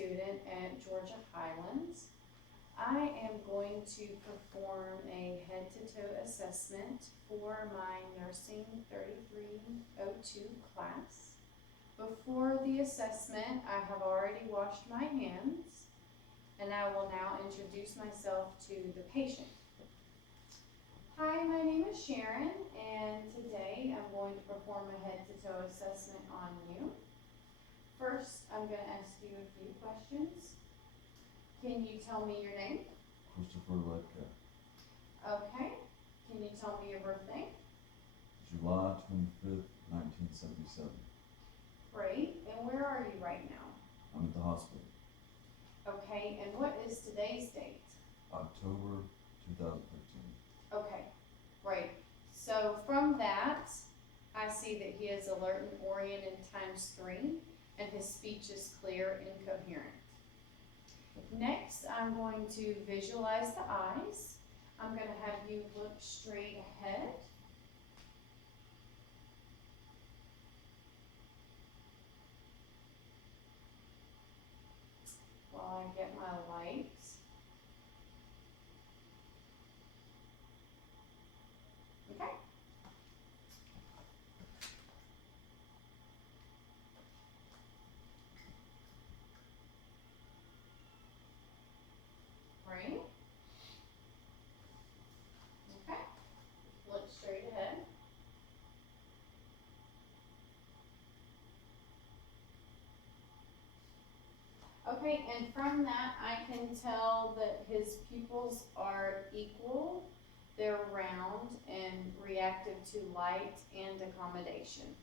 student at Georgia Highlands. I am going to perform a head-to-toe assessment for my Nursing 3302 class. Before the assessment, I have already washed my hands, and I will now introduce myself to the patient. Hi, my name is Sharon, and today I'm going to perform a head-to-toe assessment on you. First, I'm going to ask you a few questions. Can you tell me your name? Christopher Ledka. Okay. Can you tell me your birthday? July 25th, 1977. Great. And where are you right now? I'm at the hospital. Okay. And what is today's date? October 2015. Okay. Great. So from that, I see that he is alert and oriented ×3, and his speech is clear and coherent. Next, I'm going to visualize the eyes. I'm going to have you look straight ahead. While I get my lights. Okay. Right. Okay. Look straight ahead. Okay, and from that I can tell that his pupils are equal, they're round and reactive to light and accommodation.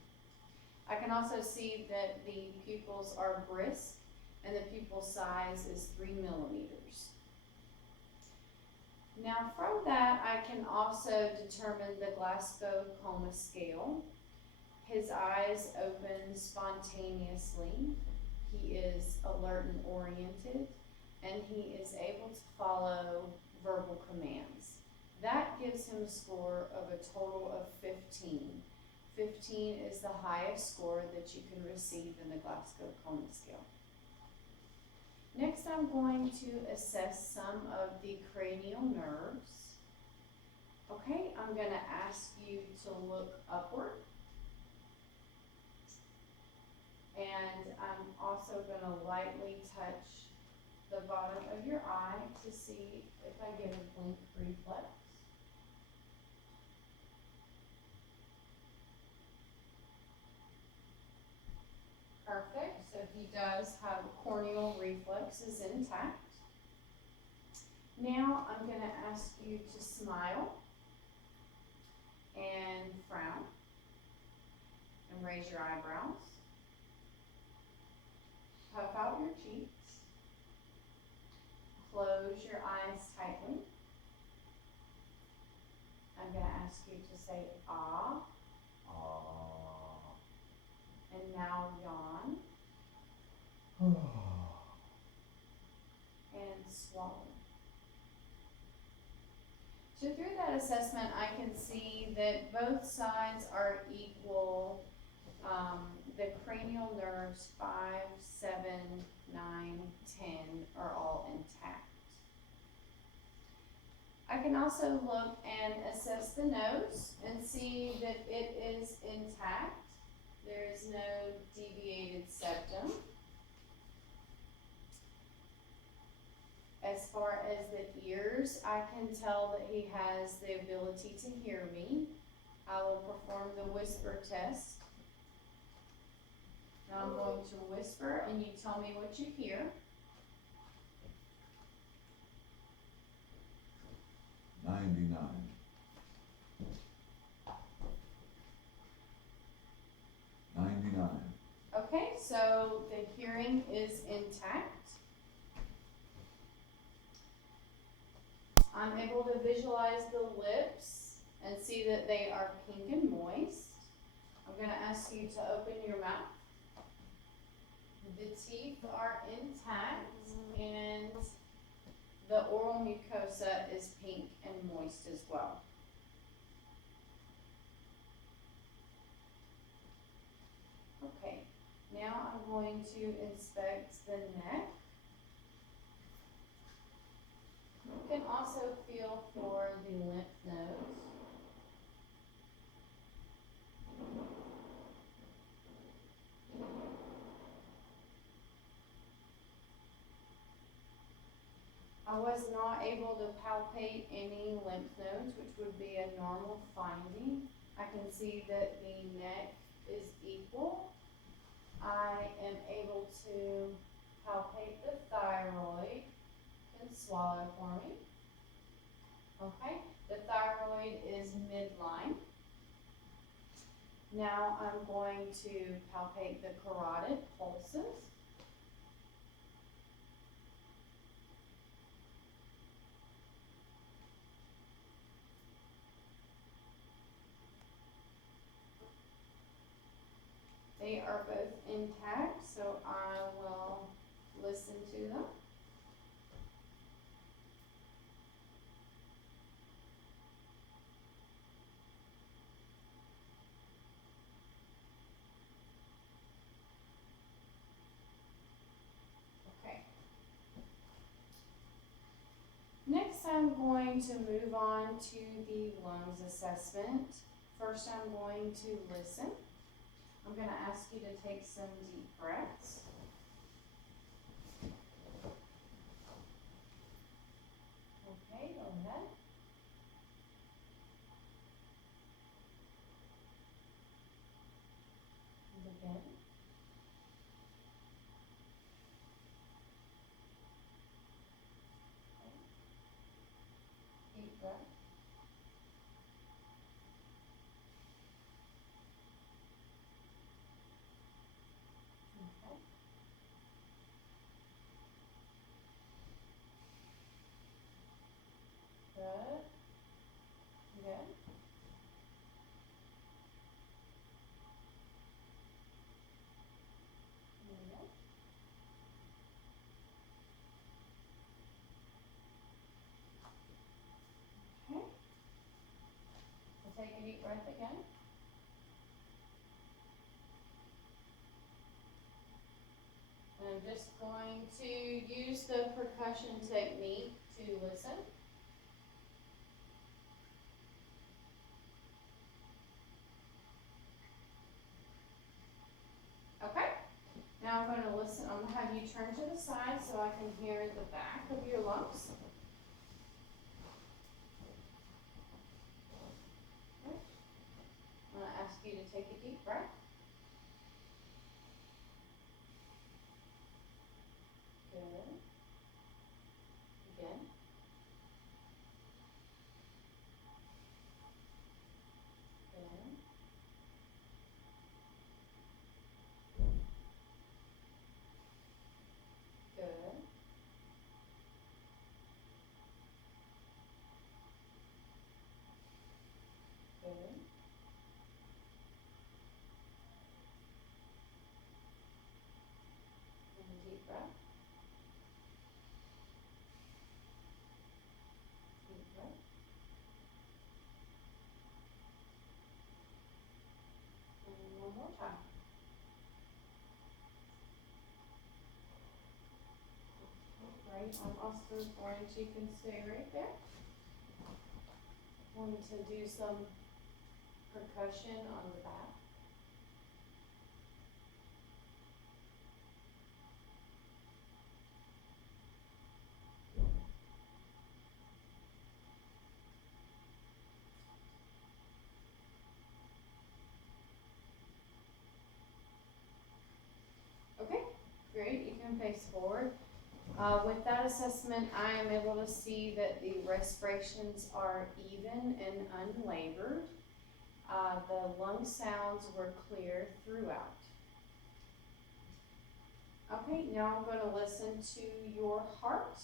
I can also see that the pupils are brisk and the pupil size is 3 millimeters. Now from that I can also determine the Glasgow Coma scale. His eyes open spontaneously. He is alert and oriented, and he is able to follow verbal commands. That gives him a score of a total of 15. 15 is the highest score that you can receive in the Glasgow Coma scale. Next, I'm going to assess some of the cranial nerves. Okay, I'm going to ask you to look upward. And I'm also going to lightly touch the bottom of your eye to see if I get a blink reflex. Perfect. So he does have corneal reflexes intact. Now I'm going to ask you to smile and frown and raise your eyebrows. Puff out your cheeks. Close your eyes tightly. I'm going to ask you to say ah. Ah. And now yawn. And swallow. So through that assessment, I can see that both sides are equal. The cranial nerves 5, 7, 9, 10 are all intact. I can also look and assess the nose and see that it is intact. There is no deviated septum. As far as the ears, I can tell that he has the ability to hear me. I will perform the whisper test. Now I'm going to whisper and you tell me what you hear. $99. Okay, so the hearing is intact. I'm able to visualize the lips and see that they are pink and moist. I'm going to ask you to open your mouth. The teeth are intact and the oral mucosa is pink and moist as well. Okay, now I'm going to inspect the neck. also feel for the lymph nodes. I was not able to palpate any lymph nodes, which would be a normal finding. I can see that the neck is equal. I am able to palpate the thyroid. Can swallow for me. Okay, the thyroid is midline. Now I'm going to palpate the carotid pulses. They are both intact, so I will listen to them. Okay. Next, I'm going to move on to the lungs assessment. First, I'm going to listen. I'm going to ask you to take some deep breaths. Okay, go ahead. And again. Okay. Deep breath. Okay. Good. Good. Good. Okay. We'll take a deep breath again. And I'm just going to use the percussion technique to listen. Okay. Now I'm going to listen. I'm going to have you turn to the side so I can hear the back of your lungs. Okay. I'm going to ask you to take a deep breath. Good. Again. Good. Good. Good. And a deep breath. Deep breath. And one more time. Great. I'm also going to, you can stay right there. I'm going to do some percussion on the back. Okay, great. You can face forward. With that assessment, I am able to see that the respirations are even and unlabored. The lung sounds were clear throughout. Okay, now I'm going to listen to your heart.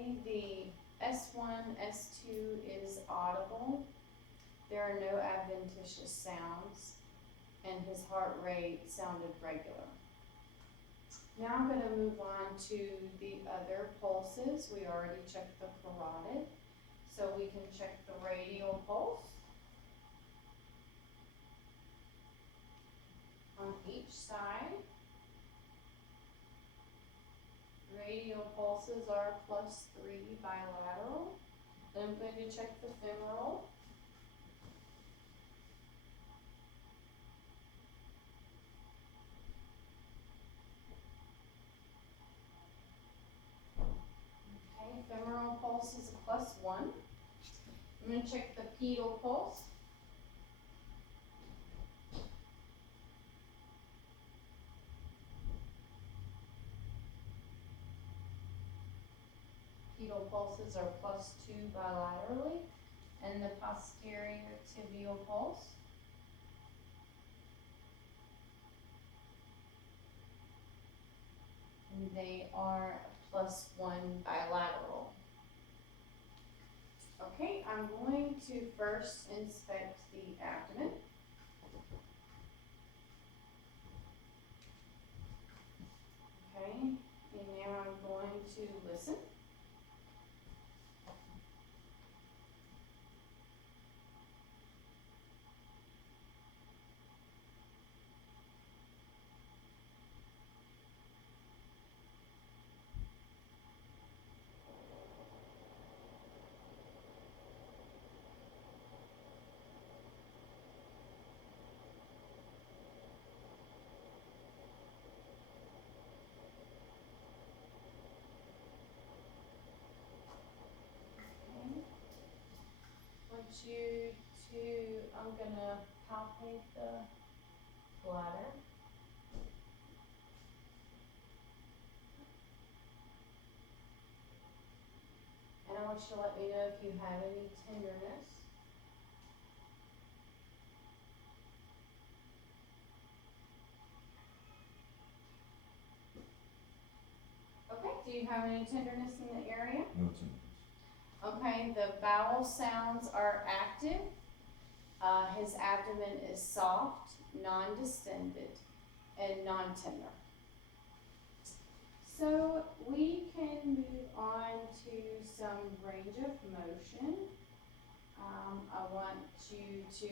Okay, the S1, S2 is audible. There are no adventitious sounds, and his heart rate sounded regular. Now I'm going to move on to the other pulses. We already checked the carotid, so we can check the radial pulse on each side. Radial pulses are +3 bilateral. Then I'm going to check the femoral. Okay, femoral pulse is a +1. I'm going to check the pedal pulse. Pedal pulses are +2 bilaterally, and the posterior tibial pulse. And they are +1 bilateral. Okay, I'm going to first inspect the abdomen. Okay, and now I'm going to listen. I'm gonna palpate the bladder. And I want you to let me know if you have any tenderness. Okay, do you have any tenderness in the area? No tenderness. Okay, the bowel sounds are active. His abdomen is soft, non-distended, and non-tender. So we can move on to some range of motion. I want you to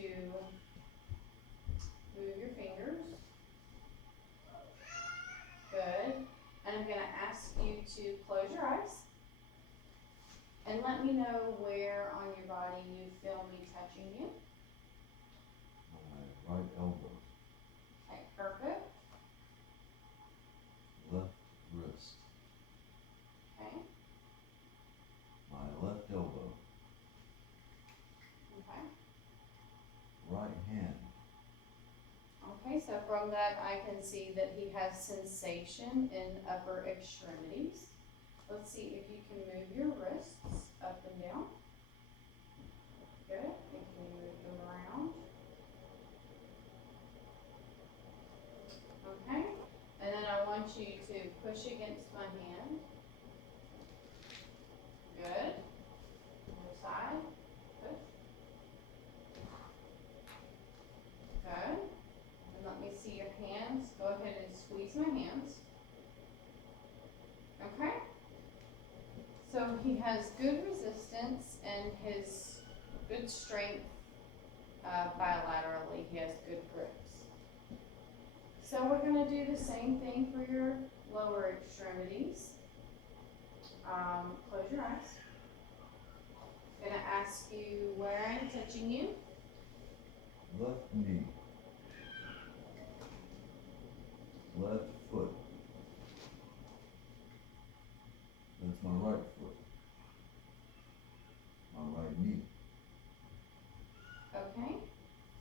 move your fingers. Good. And I'm going to ask you to close your eyes and let me know where on your body you feel me touching you. My right elbow. Okay, perfect. Left wrist. Okay. My left elbow. Okay. Right hand. Okay, so from that I can see that he has sensation in upper extremities. Let's see if you can move your wrists up and down. Good. And can you move them around? Okay. And then I want you to push against my hand. Good. Other side. Push. Good. And let me see your hands. Go ahead and squeeze my hands. Okay. So he has good resistance and his good strength bilaterally. He has good grips. So we're going to do the same thing for your lower extremities. Close your eyes. I'm going to ask you where I'm touching you. Left knee. Left foot. That's my right foot. My right knee. Okay.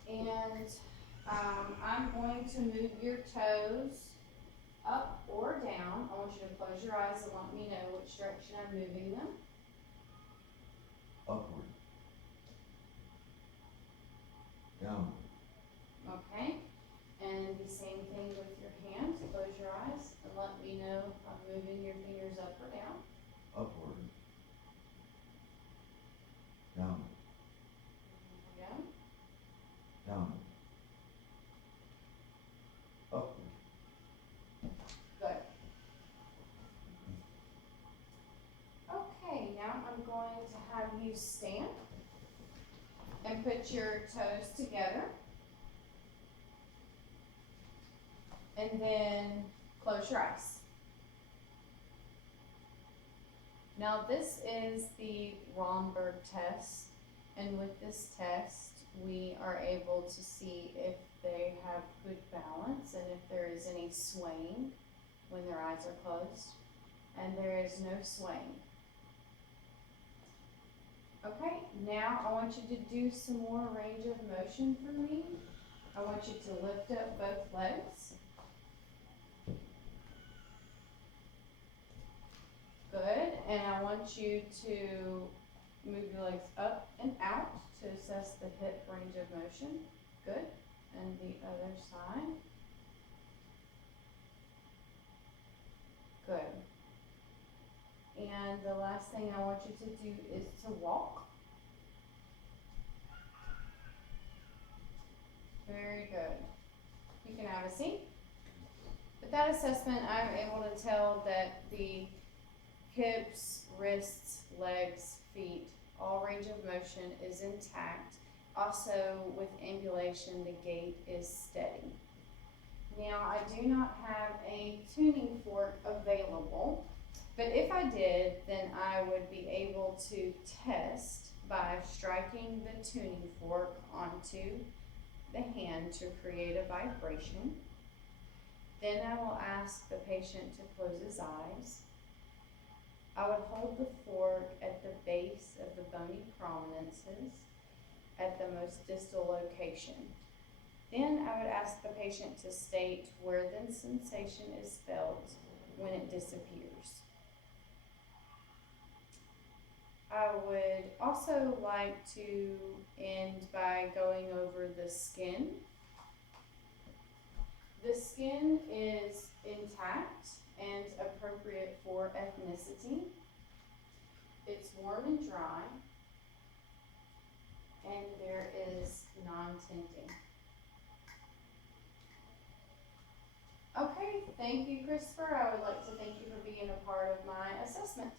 And I'm going to move your toes up or down. I want you to close your eyes and let me know which direction I'm moving them. Upward. Downward. Okay. And the same thing with your hands. Close your eyes and let me know if I'm moving your fingers up or down. Upward. you stand and put your toes together. And then close your eyes. Now this is the Romberg test, and with this test we are able to see if they have good balance and if there is any swaying when their eyes are closed, and there is no swaying. Okay, now I want you to do some more range of motion for me. I want you to lift up both legs. Good, and I want you to move your legs up and out to assess the hip range of motion. Good, and the other side. Good. And the last thing I want you to do is to walk. Very good. You can have a seat. With that assessment, I'm able to tell that the hips, wrists, legs, feet, all range of motion is intact. Also, with ambulation, the gait is steady. Now, I do not have a tuning fork available, but if I did, then I would be able to test by striking the tuning fork onto the hand to create a vibration. Then I will ask the patient to close his eyes. I would hold the fork at the base of the bony prominences at the most distal location. Then I would ask the patient to state where the sensation is felt when it disappears. I would also like to end by going over the skin. The skin is intact and appropriate for ethnicity. It's warm and dry, and there is non-tinting. Okay, thank you, Christopher. I would like to thank you for being a part of my assessment.